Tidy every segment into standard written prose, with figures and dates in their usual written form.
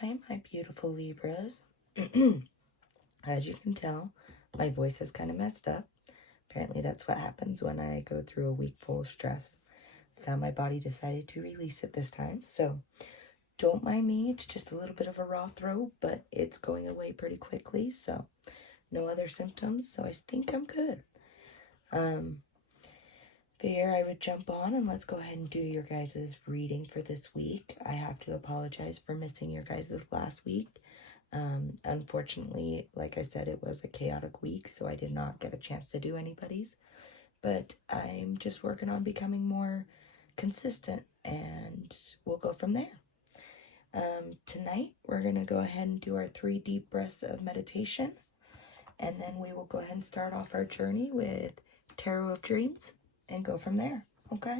Hi, my beautiful Libras. As you can tell, my voice is kind of messed up. Apparently, that's what happens when I go through a week full of stress. So my body decided to release it this time. So don't mind me. It's just a little bit of a raw throat, but it's going away pretty quickly. So no other symptoms. So I think I'm good. Figure I would jump on and let's go ahead and do your guys' reading for this week. I have to apologize for missing your guys' last week. Unfortunately, like I said, it was a chaotic week, so I did not get a chance to do anybody's. But I'm just working on becoming more consistent, and we'll go from there. Tonight, we're going to go ahead and do our 3 deep breaths of meditation, and then we will go ahead and start off our journey with Tarot of Dreams and go from there, okay?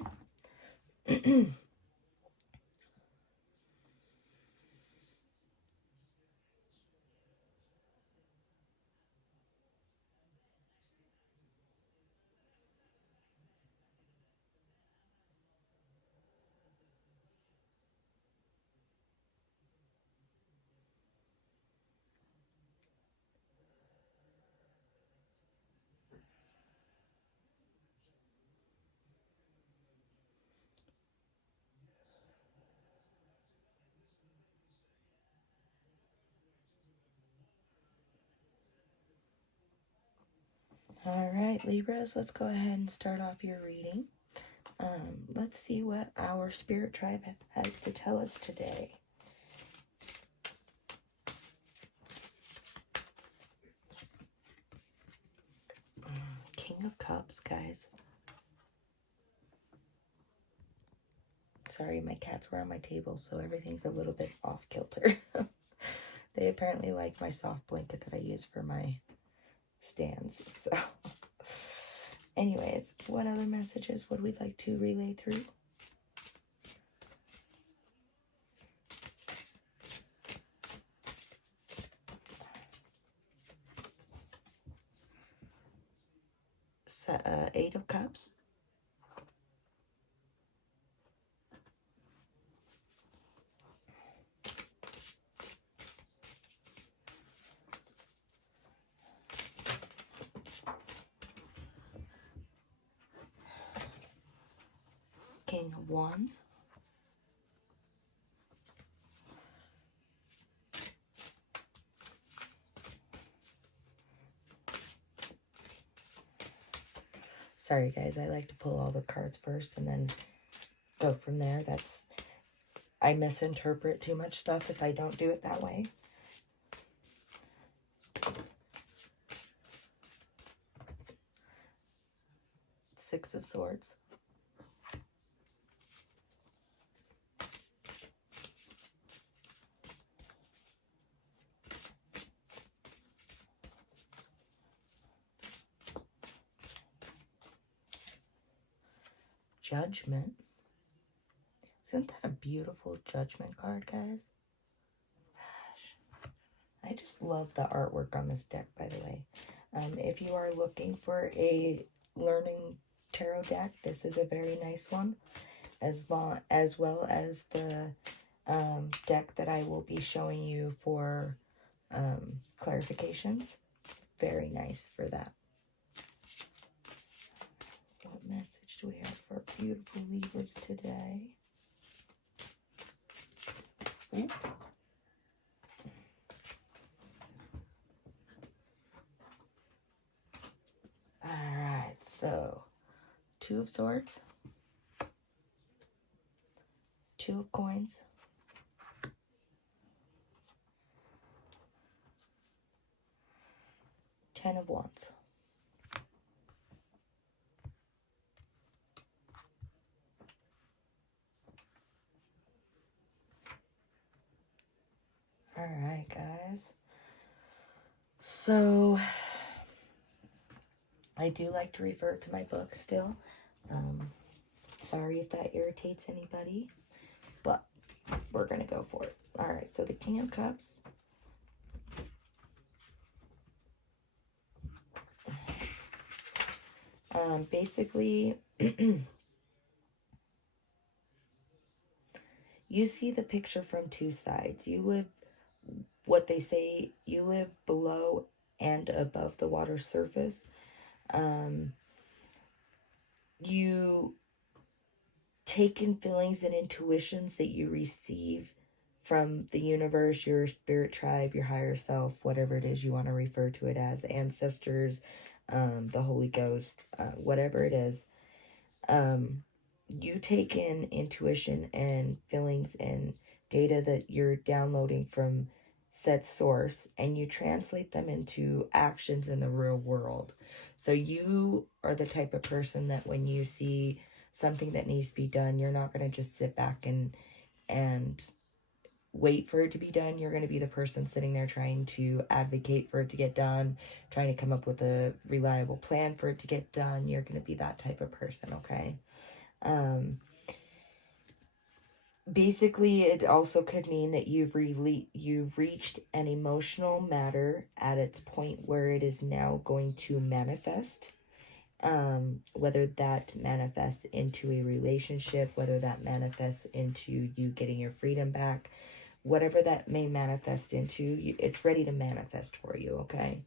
All right, Libras, let's go ahead and start off your reading. Let's see what our spirit tribe has to tell us today. King of Cups, guys. Sorry, my cats were on my table, so everything's a little bit off kilter. They apparently like my soft blanket that I use for my stands. So, anyways, what other messages would we like to relay through? Eight of Cups. King of Wands. Sorry, guys, I like to pull all the cards first and then go from there. I misinterpret too much stuff if I don't do it that way. Six of Swords. Judgment. Isn't that a beautiful Judgment card, guys? Gosh. I just love the artwork on this deck, by the way. If you are looking for a learning tarot deck, this is a very nice one, as well as the deck that I will be showing you for clarifications. Very nice for that. What message do we have for beautiful Libras today? Ooh. Alright, so 2 of Swords, 2 of Coins, 10 of Wands. Alright, guys. So, I do like to refer to my book still. Sorry if that irritates anybody, but we're going to go for it. Alright, so the King of Cups. Basically, you see the picture from 2 sides. You live what they say, you live below and above the water surface. You take in feelings and intuitions that you receive from the universe, your spirit tribe, your higher self, whatever it is you want to refer to it as, ancestors, the Holy Ghost, whatever it is. You take in intuition and feelings and data that you're downloading from said source, and you translate them into actions in the real world. So you are the type of person that when you see something that needs to be done, you're not going to just sit back and wait for it to be done. You're going to be the person sitting there trying to advocate for it to get done, trying to come up with a reliable plan for it to get done. You're going to be that type of person, okay? Basically, it also could mean that you've reached an emotional matter at its point where it is now going to manifest. Whether that manifests into a relationship, whether that manifests into you getting your freedom back, whatever that may manifest into, it's ready to manifest for you, okay?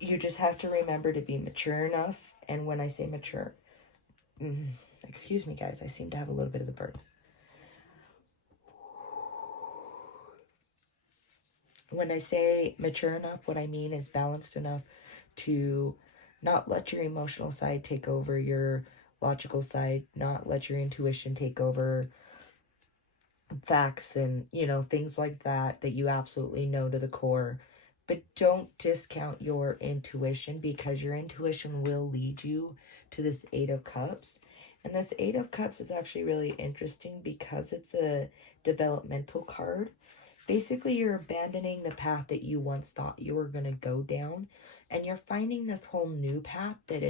You just have to remember to be mature enough. And when I say mature, excuse me, guys, I seem to have a little bit of the burps. When I say mature enough, what I mean is balanced enough to not let your emotional side take over your logical side, not let your intuition take over facts and, things like that you absolutely know to the core. But don't discount your intuition, because your intuition will lead you to this Eight of Cups. And this Eight of Cups is actually really interesting because it's a developmental card. Basically, you're abandoning the path that you once thought you were going to go down, and you're finding this whole new path that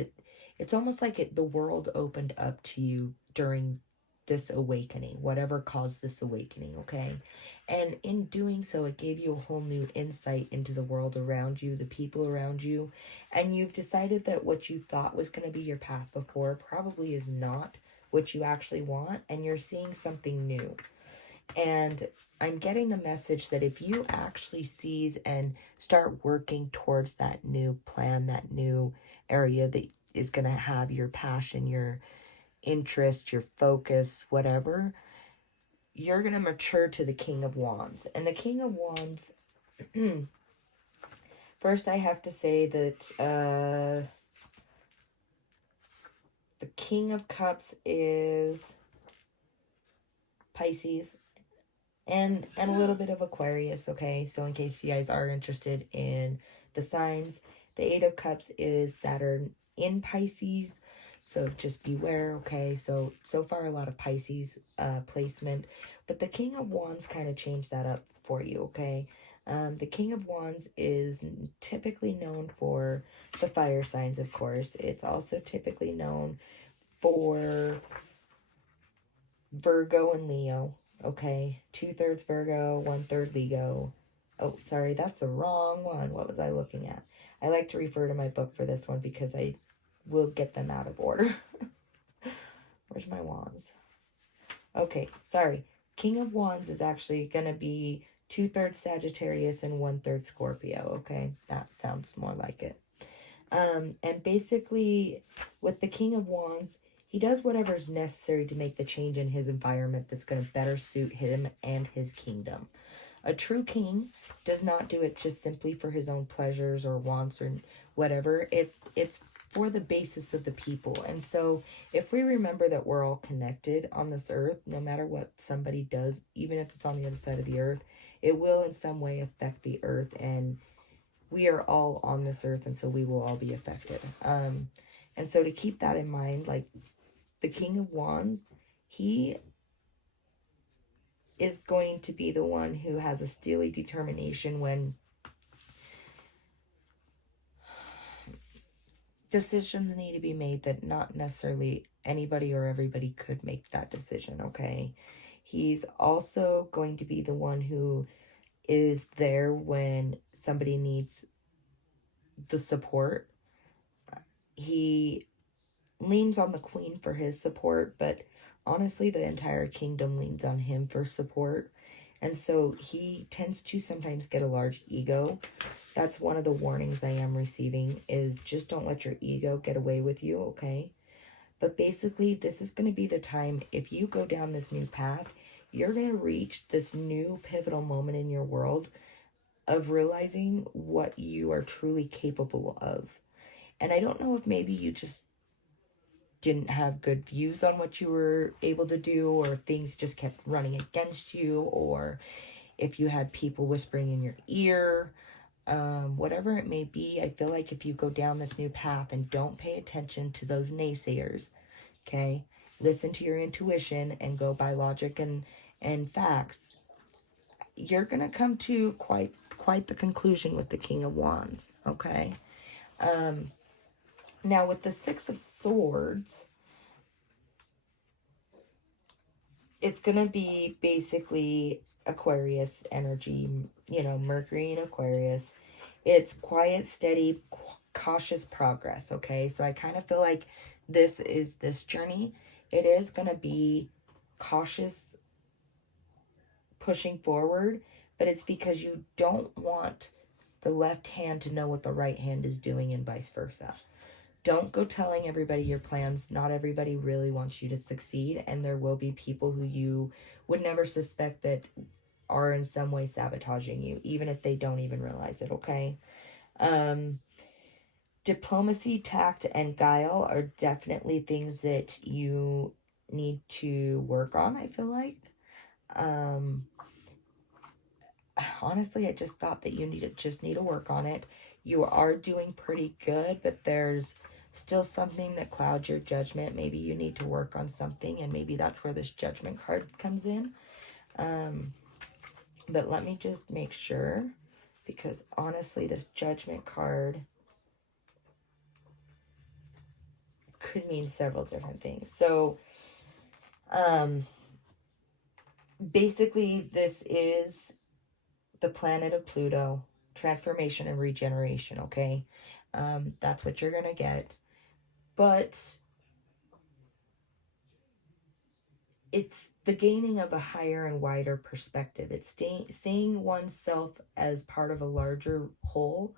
it's almost like the world opened up to you during this awakening, whatever caused this awakening, okay? And in doing so, it gave you a whole new insight into the world around you, the people around you, and you've decided that what you thought was going to be your path before probably is not what you actually want, and you're seeing something new. And I'm getting the message that if you actually seize and start working towards that new plan, that new area that is going to have your passion, your interest, your focus, whatever, you're going to mature to the King of Wands. And the King of Wands, first I have to say that the King of Cups is Pisces. And a little bit of Aquarius, okay? So in case you guys are interested in the signs, the Eight of Cups is Saturn in Pisces. So just beware, okay? So far a lot of Pisces placement. But the King of Wands kind of changed that up for you, okay? The King of Wands is typically known for the fire signs, of course. It's also typically known for Virgo and Leo, okay? 2/3 Virgo, 1/3 Leo. Oh, sorry, that's the wrong one. What was I looking at? I like to refer to my book for this one because I will get them out of order. Where's my wands? Okay, sorry. King of Wands is actually going to be 2/3 Sagittarius and 1/3 Scorpio, okay? That sounds more like it. And basically, with the King of Wands, he does whatever is necessary to make the change in his environment that's going to better suit him and his kingdom. A true king does not do it just simply for his own pleasures or wants or whatever. It's for the basis of the people. And so if we remember that we're all connected on this earth, no matter what somebody does, even if it's on the other side of the earth, it will in some way affect the earth, and we are all on this earth, and so we will all be affected. And so to keep that in mind, like the King of Wands, he is going to be the one who has a steely determination when decisions need to be made that not necessarily anybody or everybody could make that decision, okay? He's also going to be the one who is there when somebody needs the support. He leans on the queen for his support, but honestly, the entire kingdom leans on him for support. And so he tends to sometimes get a large ego. That's one of the warnings I am receiving, is just don't let your ego get away with you, okay? But basically, this is going to be the time, if you go down this new path, you're going to reach this new pivotal moment in your world of realizing what you are truly capable of. And I don't know if maybe you just didn't have good views on what you were able to do, or things just kept running against you, or if you had people whispering in your ear, whatever it may be. I feel like if you go down this new path and don't pay attention to those naysayers, okay, listen to your intuition and go by logic and facts, you're gonna come to quite the conclusion with the King of Wands, okay? Now with the Six of Swords, it's gonna be basically Aquarius energy, you know, Mercury in Aquarius. It's quiet, steady, cautious progress, okay? So I kind of feel like this journey. It is gonna be cautious pushing forward, but it's because you don't want the left hand to know what the right hand is doing and vice versa. Don't go telling everybody your plans. Not everybody really wants you to succeed, and there will be people who you would never suspect that are in some way sabotaging you, even if they don't even realize it, okay? Diplomacy, tact, and guile are definitely things that you need to work on, I feel like. Honestly, I just thought that you need to work on it. You are doing pretty good, but there's still something that clouds your judgment. Maybe you need to work on something, and maybe that's where this Judgment card comes in. But let me just make sure, because honestly, this Judgment card could mean several different things. So, basically, this is the planet of Pluto, transformation and regeneration, okay? That's what you're gonna get. But it's the gaining of a higher and wider perspective. It's seeing oneself as part of a larger whole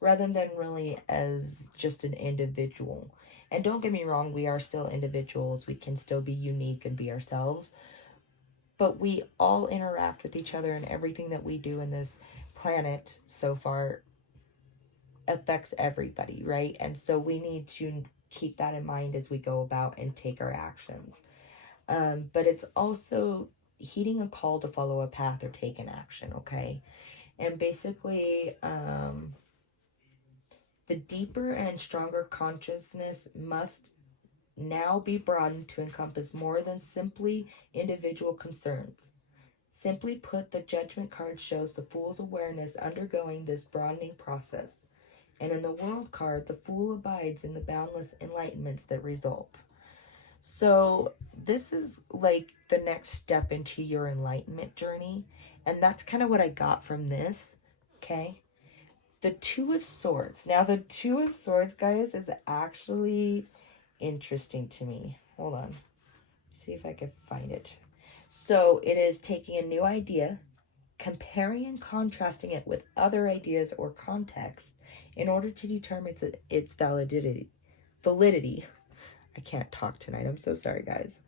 rather than really as just an individual. And don't get me wrong, we are still individuals. We can still be unique and be ourselves. But we all interact with each other, and everything that we do in this planet so far affects everybody, right? And so we need to keep that in mind as we go about and take our actions. But it's also heeding a call to follow a path or take an action, okay? And basically, the deeper and stronger consciousness must now be broadened to encompass more than simply individual concerns. Simply put, the Judgment card shows the Fool's awareness undergoing this broadening process. And in the World card, the Fool abides in the boundless enlightenments that result. So this is like the next step into your enlightenment journey. And that's kind of what I got from this. Okay. The Two of Swords. Now, the Two of Swords, guys, is actually interesting to me. Hold on. See if I can find it. So it is taking a new idea, comparing and contrasting it with other ideas or contexts in order to determine its validity. I can't talk tonight. I'm so sorry, guys.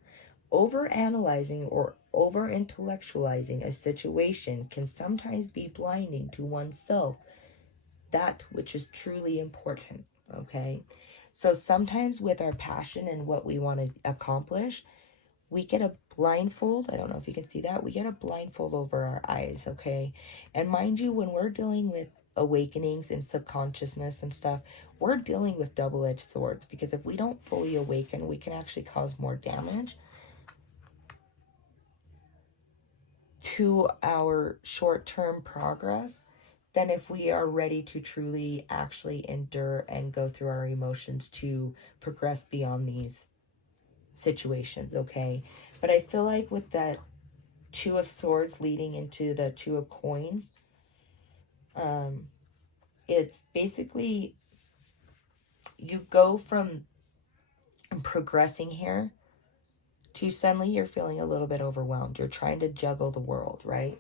Over-analyzing or over-intellectualizing a situation can sometimes be blinding to oneself, that which is truly important, okay? So sometimes with our passion and what we want to accomplish, we get a blindfold. I don't know if you can see that. We get a blindfold over our eyes, okay? And mind you, when we're dealing with awakenings and subconsciousness and stuff, we're dealing with double-edged swords, because if we don't fully awaken, we can actually cause more damage to our short-term progress than if we are ready to truly actually endure and go through our emotions to progress beyond these situations, okay? But I feel like with that Two of Swords leading into the Two of Coins, it's basically you go from progressing here to suddenly you're feeling a little bit overwhelmed. You're trying to juggle the world, right?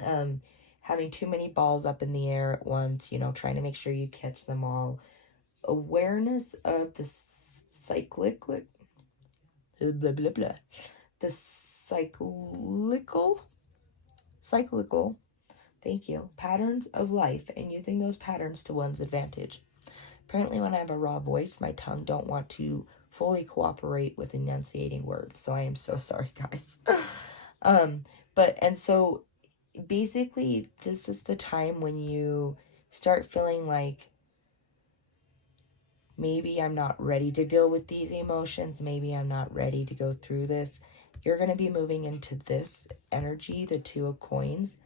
Having too many balls up in the air at once, you know, trying to make sure you catch them all. Awareness of the cyclical, blah, blah, blah, the cyclical, thank you, patterns of life and using those patterns to one's advantage. Apparently when I have a raw voice, my tongue don't want to fully cooperate with enunciating words. So I am so sorry, guys. So basically this is the time when you start feeling like maybe I'm not ready to deal with these emotions. Maybe I'm not ready to go through this. You're going to be moving into this energy, the Two of Coins.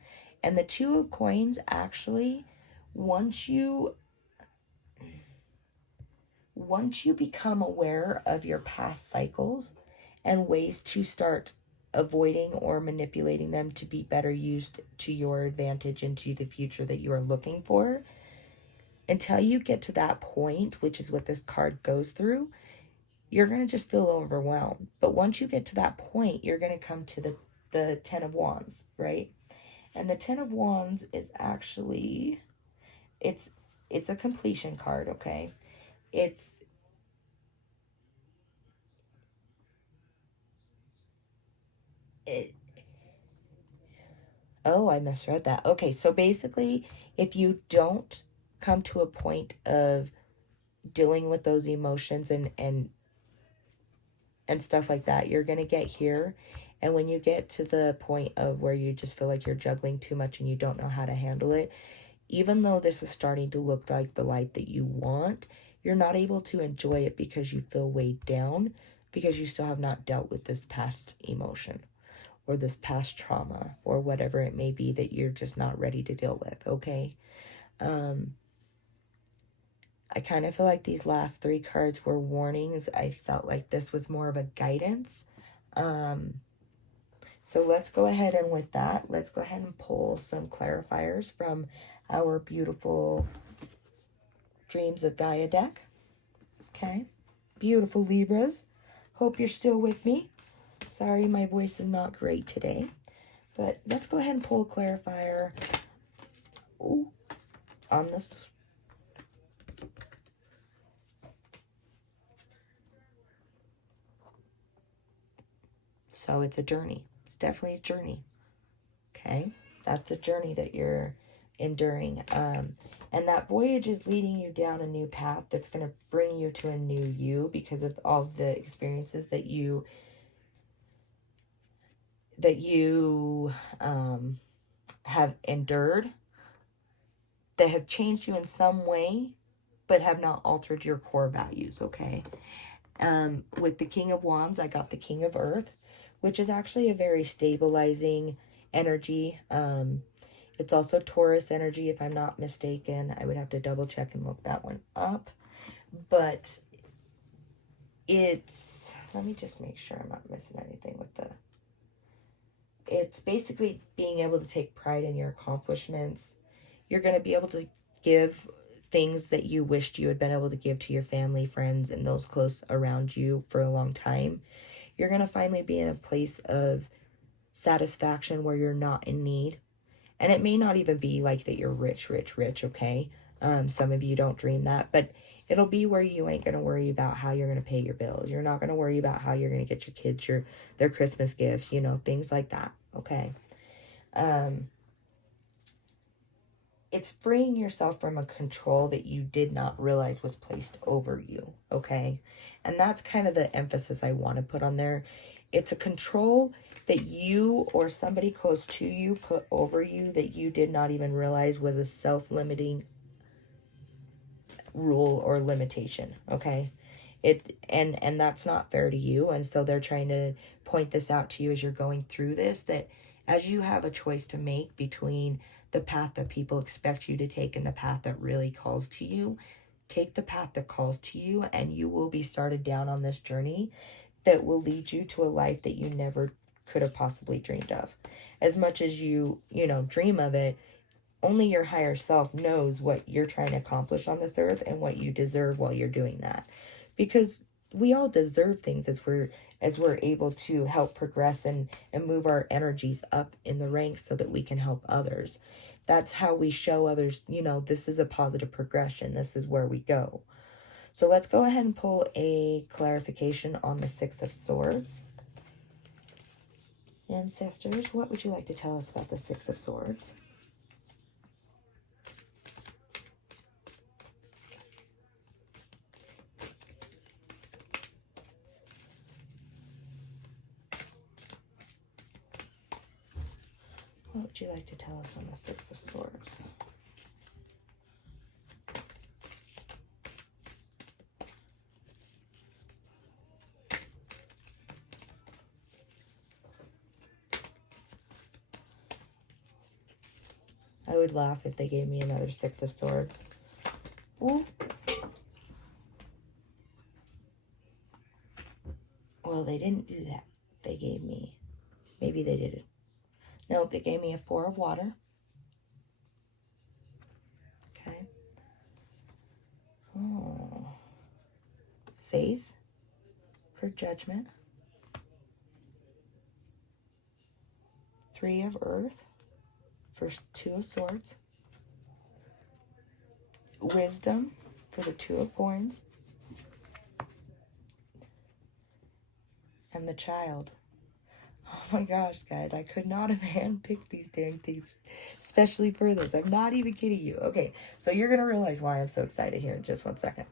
And the Two of Coins actually, once you become aware of your past cycles and ways to start avoiding or manipulating them to be better used to your advantage into the future that you are looking for, until you get to that point, which is what this card goes through, you're going to just feel overwhelmed. But once you get to that point, you're going to come to the Ten of Wands, right? And the Ten of Wands is actually, it's a completion card, okay? Oh, I misread that. Okay, so basically, if you don't come to a point of dealing with those emotions and stuff like that, you're going to get here. And when you get to the point of where you just feel like you're juggling too much and you don't know how to handle it, even though this is starting to look like the life that you want, you're not able to enjoy it because you feel weighed down, because you still have not dealt with this past emotion or this past trauma or whatever it may be that you're just not ready to deal with, okay? I kind of feel like these last three cards were warnings. I felt like this was more of a guidance. So let's go ahead and with that, let's go ahead and pull some clarifiers from our beautiful Dreams of Gaia deck. Okay. Beautiful Libras. Hope you're still with me. Sorry, my voice is not great today. But let's go ahead and pull a clarifier on this. So it's a journey. It's definitely a journey. Okay? That's the journey that you're enduring. And that voyage is leading you down a new path that's going to bring you to a new you because of all the experiences that you have endured, that have changed you in some way, but have not altered your core values, okay? With the King of Wands, I got the King of Earth, which is actually a very stabilizing energy. It's also Taurus energy, if I'm not mistaken. I would have to double check and look that one up. But it's, let me just make sure I'm not missing anything with the, it's basically being able to take pride in your accomplishments. You're going to be able to give things that you wished you had been able to give to your family, friends, and those close around you for a long time. You're going to finally be in a place of satisfaction where you're not in need. And it may not even be like that you're rich, okay? Some of you don't dream that, but it'll be where you ain't going to worry about how you're going to pay your bills. You're not going to worry about how you're going to get your kids their Christmas gifts, you know, things like that, okay? It's freeing yourself from a control that you did not realize was placed over you, okay? And that's kind of the emphasis I want to put on there. It's a control that you or somebody close to you put over you that you did not even realize was a self-limiting rule or limitation, okay? And that's not fair to you, and so they're trying to point this out to you as you're going through this, that as you have a choice to make between the path that people expect you to take and the path that really calls to you, take the path that calls to you, and you will be started down on this journey that will lead you to a life that you never could have possibly dreamed of. As much as you dream of it, only your higher self knows what you're trying to accomplish on this earth and what you deserve while you're doing that. Because we all deserve things as we're able to help progress and move our energies up in the ranks so that we can help others. That's how we show others, you know, this is a positive progression. This is where we go. So let's go ahead and pull a clarification on the Six of Swords. Ancestors, what would you like to tell us about the Six of Swords? What would you like to tell us on the Six of Swords? I would laugh if they gave me another Six of Swords. Ooh. Well, they didn't do that. They gave me, maybe they did it. No, they gave me a Four of Water. Okay. Oh. Faith for Judgment. Three of Earth for Two of Swords. Wisdom for the Two of Coins. And the Child. Oh my gosh, guys, I could not have handpicked these dang things, especially for this. I'm not even kidding you. Okay, so you're going to realize why I'm so excited here in just 1 second.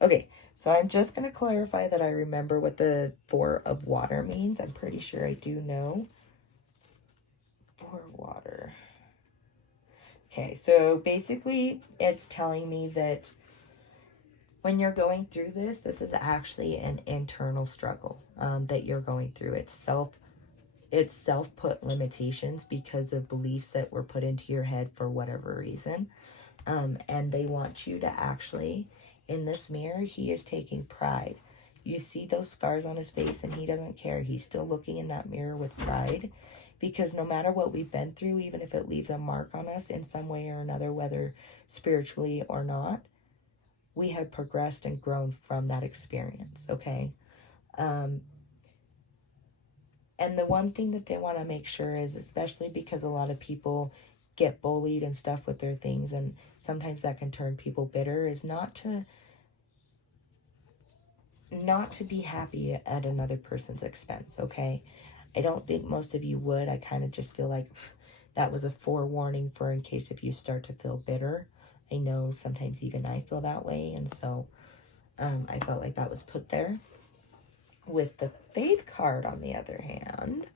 Okay, so I'm just going to clarify that I remember what the Four of Water means. I'm pretty sure I do know. Four of Water. Okay, so basically it's telling me that when you're going through this, this is actually an internal struggle that you're going through. It's self-put limitations because of beliefs that were put into your head for whatever reason. And they want you to actually, in this mirror, he is taking pride. You see those scars on his face and he doesn't care. He's still looking in that mirror with pride, because no matter what we've been through, even if it leaves a mark on us in some way or another, whether spiritually or not, we have progressed and grown from that experience, okay? And the one thing that they want to make sure is, especially because a lot of people get bullied and stuff with their things, and sometimes that can turn people bitter, is not to be happy at another person's expense, okay? I don't think most of you would. I kind of just feel like that was a forewarning for in case if you start to feel bitter. I know sometimes even I feel that way, and so I felt like that was put there. With the Faith card, on the other hand,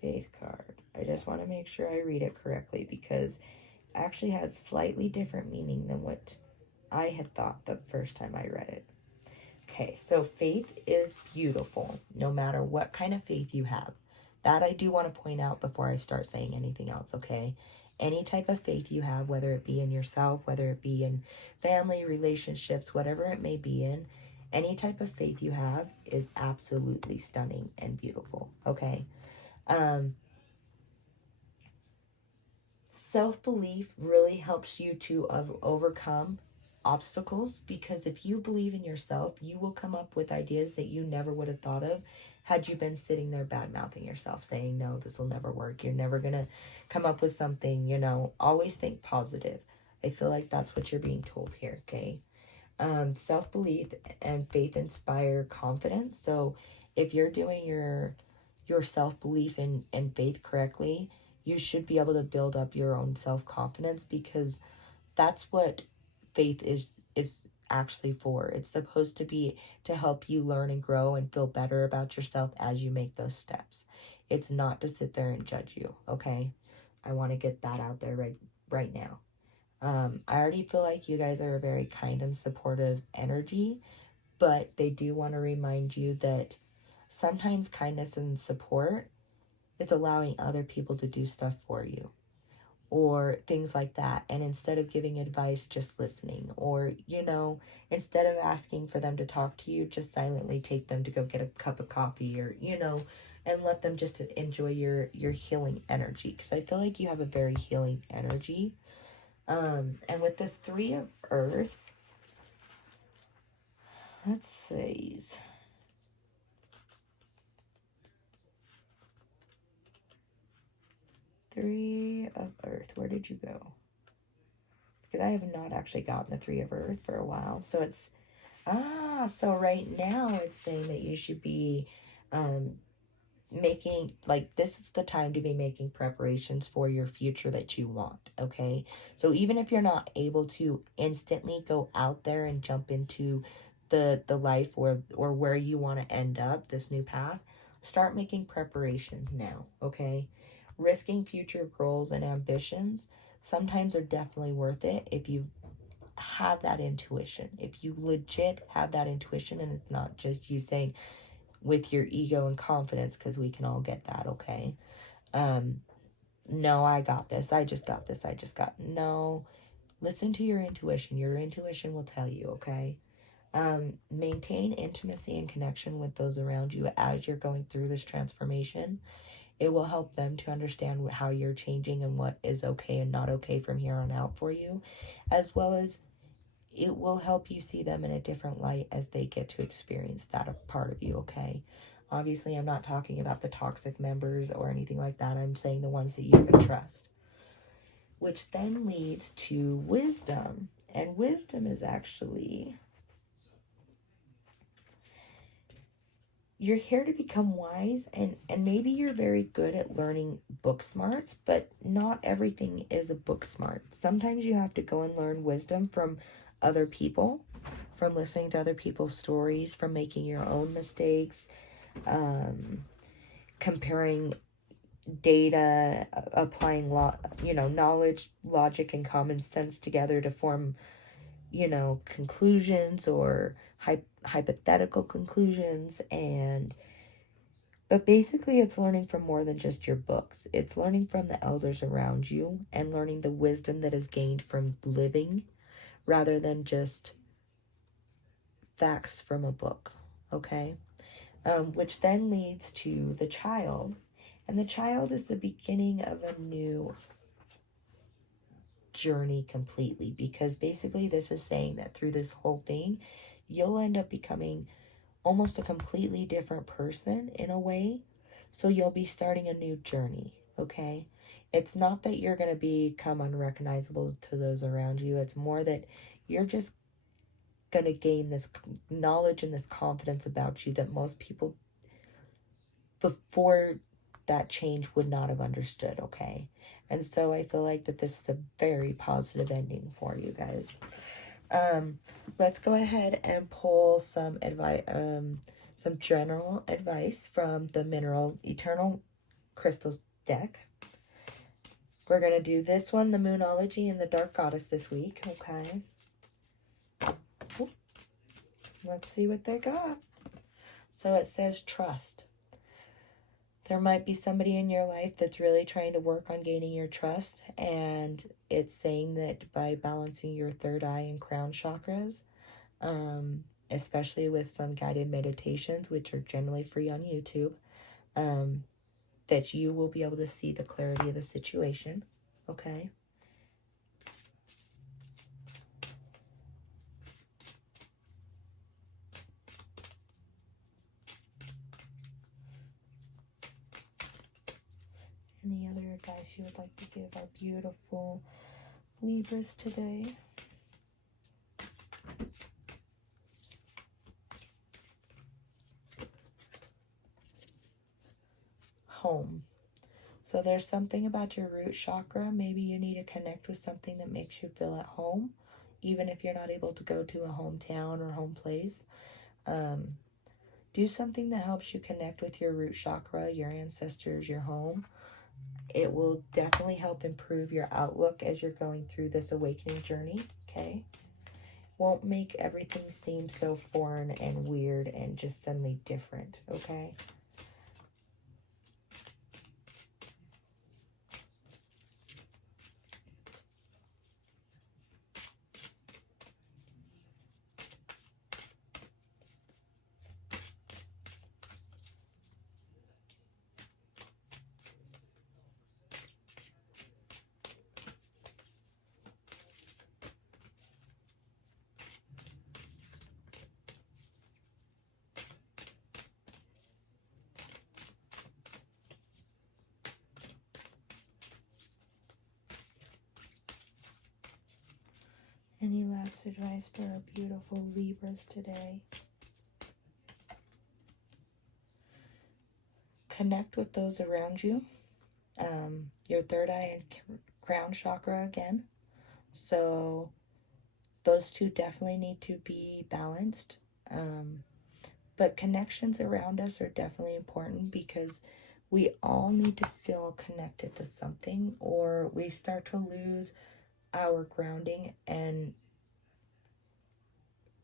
Faith card. I just want to make sure I read it correctly, because it actually has slightly different meaning than what I had thought the first time I read it. Okay, so faith is beautiful, no matter what kind of faith you have. That I do want to point out before I start saying anything else, okay? Any type of faith you have, whether it be in yourself, whether it be in family, relationships, whatever it may be in, any type of faith you have is absolutely stunning and beautiful, okay? Self-belief really helps you to overcome obstacles, because if you believe in yourself, you will come up with ideas that you never would have thought of had you been sitting there bad-mouthing yourself, saying, no, this will never work. You're never going to come up with something, you know. Always think positive. I feel like that's what you're being told here, okay? Self-belief and faith inspire confidence. So if you're doing your self-belief and faith correctly, you should be able to build up your own self-confidence, because that's what faith is actually for. It's supposed to be to help you learn and grow and feel better about yourself as you make those steps. It's not to sit there and judge you, okay? I want to get that out there right now. I already feel like you guys are a very kind and supportive energy, but they do want to remind you that sometimes kindness and support is allowing other people to do stuff for you, or things like that. And instead of giving advice, just listening, or, you know, instead of asking for them to talk to you, just silently take them to go get a cup of coffee, or, you know, and let them just enjoy your healing energy, because I feel like you have a very healing energy. And with this Three of Earth, Let's see. Three of Earth. Where did you go? Because I have not actually gotten the Three of Earth for a while. So it's, so right now it's saying that you should be making, like, this is the time to be making preparations for your future that you want, okay? So even if you're not able to instantly go out there and jump into the life or where you want to end up, this new path, start making preparations now, okay? Risking future goals and ambitions sometimes are definitely worth it if you have that intuition. If you legit have that intuition and it's not just you saying with your ego and confidence, because we can all get that, okay? No, I got this. I just got this. No. Listen to your intuition. Your intuition will tell you, okay? Maintain intimacy and connection with those around you as you're going through this transformation. It will help them to understand how you're changing and what is okay and not okay from here on out for you, as well as it will help you see them in a different light as they get to experience that part of you, okay? Obviously, I'm not talking about the toxic members or anything like that. I'm saying the ones that you can trust. Which then leads to wisdom. And wisdom is actually, you're here to become wise, and maybe you're very good at learning book smarts, but not everything is a book smart. Sometimes you have to go and learn wisdom from other people, from listening to other people's stories, from making your own mistakes, comparing data, applying knowledge, logic, and common sense together to form, conclusions or hypothetical conclusions. But basically it's learning from more than just your books. It's learning from the elders around you and learning the wisdom that is gained from living rather than just facts from a book, okay? Which then leads to the child. And the child is the beginning of a new journey completely, because basically this is saying that through this whole thing, you'll end up becoming almost a completely different person in a way. So you'll be starting a new journey, okay? It's not that you're going to become unrecognizable to those around you. It's more that you're just going to gain this knowledge and this confidence about you that most people before that change would not have understood, okay? And so I feel like that this is a very positive ending for you guys. Let's go ahead and pull some advice, some general advice from the Mineral Eternal Crystals deck. We're going to do this one, the Moonology and the Dark Goddess this week, okay? Let's see what they got. So it says trust. There might be somebody in your life that's really trying to work on gaining your trust, and it's saying that by balancing your third eye and crown chakras, especially with some guided meditations, which are generally free on YouTube, that you will be able to see the clarity of the situation, okay? Any other advice you would like to give our beautiful Libras today? Home. So there's something about your root chakra. Maybe you need to connect with something that makes you feel at home, even if you're not able to go to a hometown or home place. Do something that helps you connect with your root chakra, your ancestors, your home. It will definitely help improve your outlook as you're going through this awakening journey, okay? Won't make everything seem so foreign and weird and just suddenly different, okay? Any last advice for our beautiful Libras today? Connect with those around you. Your third eye and crown chakra again. So those two definitely need to be balanced. But connections around us are definitely important because we all need to feel connected to something, or we start to lose our grounding and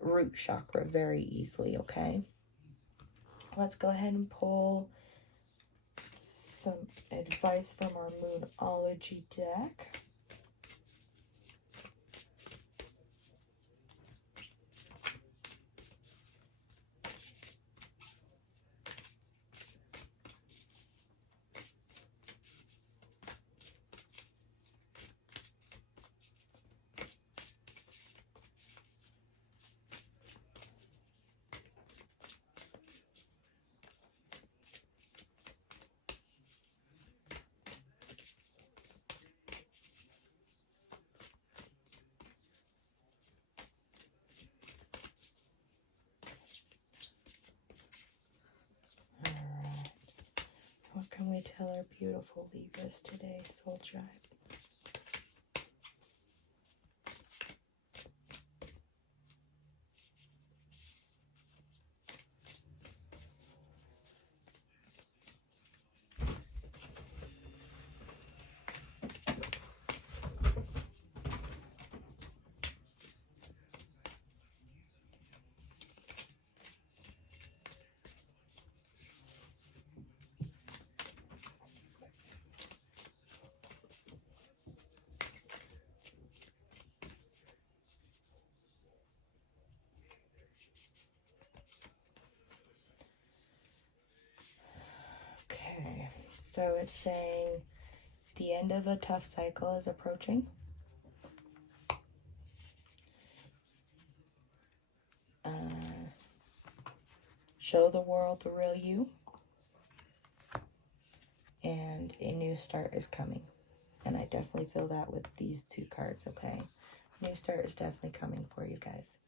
root chakra very easily, okay? Let's go ahead and pull some advice from our Moonology deck. What can we tell our beautiful Libras today, Soul Tribe? Okay, so it's saying the end of a tough cycle is approaching. Show the world the real you. And a new start is coming. And I definitely feel that with these two cards, okay? New start is definitely coming for you guys.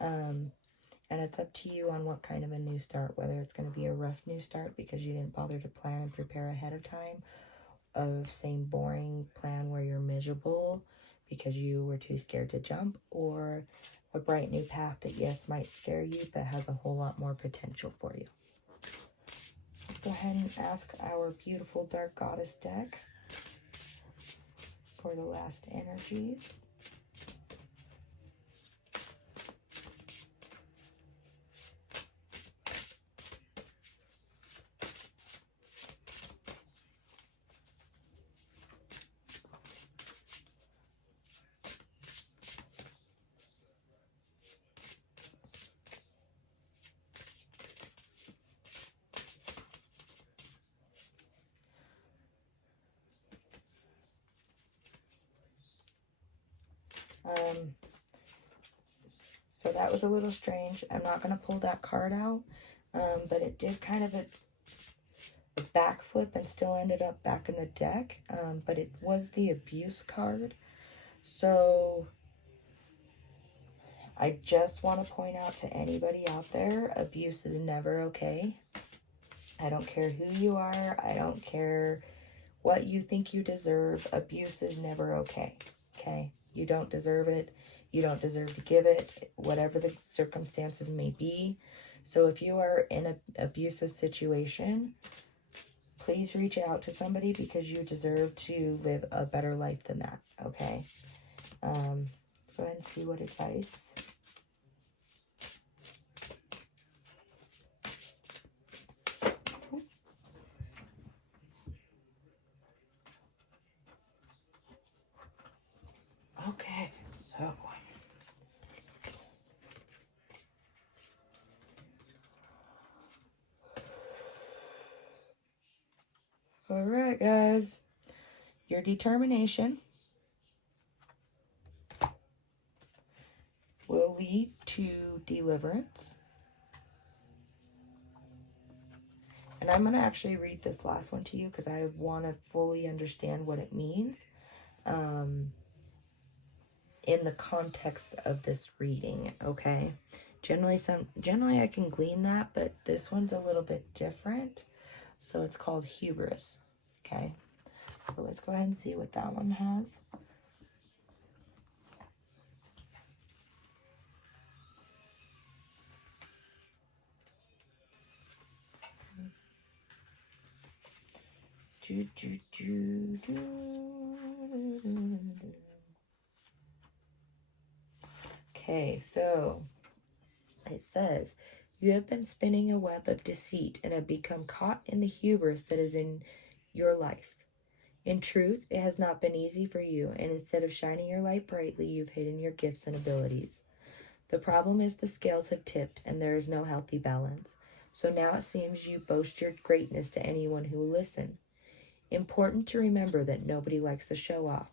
And it's up to you on what kind of a new start, whether it's going to be a rough new start because you didn't bother to plan and prepare ahead of time, of same boring plan where you're miserable because you were too scared to jump, or a bright new path that, yes, might scare you, but has a whole lot more potential for you. Let's go ahead and ask our beautiful Dark Goddess deck for the last energies. So that was a little strange. I'm not going to pull that card out, but it did kind of a backflip and still ended up back in the deck, but it was the abuse card. So I just want to point out to anybody out there, abuse is never okay. I don't care who you are. I don't care what you think you deserve. Abuse is never okay. Okay? You don't deserve it. You don't deserve to give it, whatever the circumstances may be. So if you are in an abusive situation, please reach out to somebody because you deserve to live a better life than that, okay? Let's go ahead and see what advice. Okay, so all right, guys, your determination will lead to deliverance. And I'm going to actually read this last one to you because I want to fully understand what it means. in the context of this reading, okay? Generally I can glean that, but this one's a little bit different. So it's called hubris, okay? So let's go ahead and see what that one has. Okay, so it says, you have been spinning a web of deceit and have become caught in the hubris that is in your life. In truth, it has not been easy for you, and instead of shining your light brightly, you've hidden your gifts and abilities. The problem is the scales have tipped, and there is no healthy balance. So now it seems you boast your greatness to anyone who will listen. Important to remember that nobody likes to show off.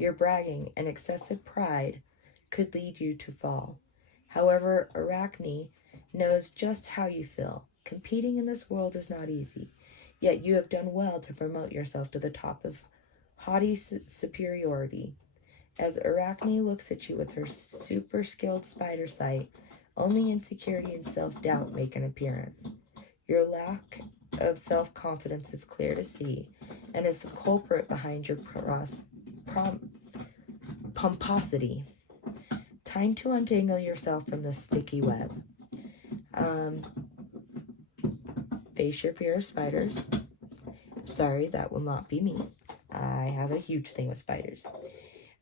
Your bragging and excessive pride could lead you to fall. However, Arachne knows just how you feel. Competing in this world is not easy, yet you have done well to promote yourself to the top of haughty superiority. As Arachne looks at you with her super skilled spider sight, only insecurity and self-doubt make an appearance. Your lack of self-confidence is clear to see, and is the culprit behind your pomposity. Time to untangle yourself from this sticky web. Face your fear of spiders. Sorry, that will not be me. I have a huge thing with spiders.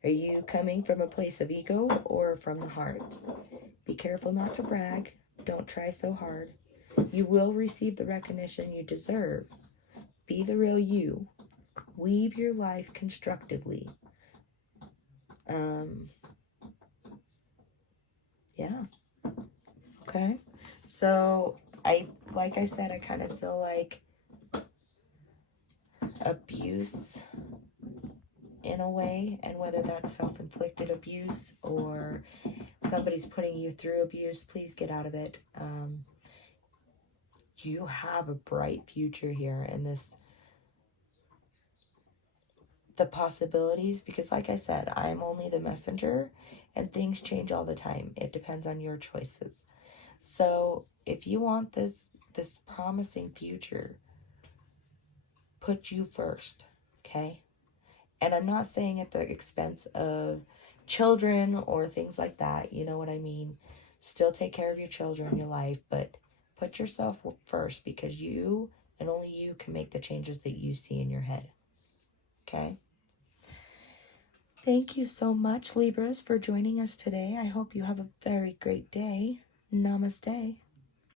Are you coming from a place of ego or from the heart? Be careful not to brag. Don't try so hard. You will receive the recognition you deserve. Be the real you. Weave your life constructively. Yeah. Okay. So like I said, I kind of feel like abuse in a way, and whether that's self-inflicted abuse or somebody's putting you through abuse, please get out of it. You have a bright future here in this, the possibilities, because like I said, I'm only the messenger and things change all the time. It depends on your choices. So if you want this promising future, put you first, okay? And I'm not saying at the expense of children or things like that, you know what I mean? Still take care of your children, your life, but put yourself first, because you and only you can make the changes that you see in your head, okay? Thank you so much, Libras, for joining us today. I hope you have a very great day. Namaste.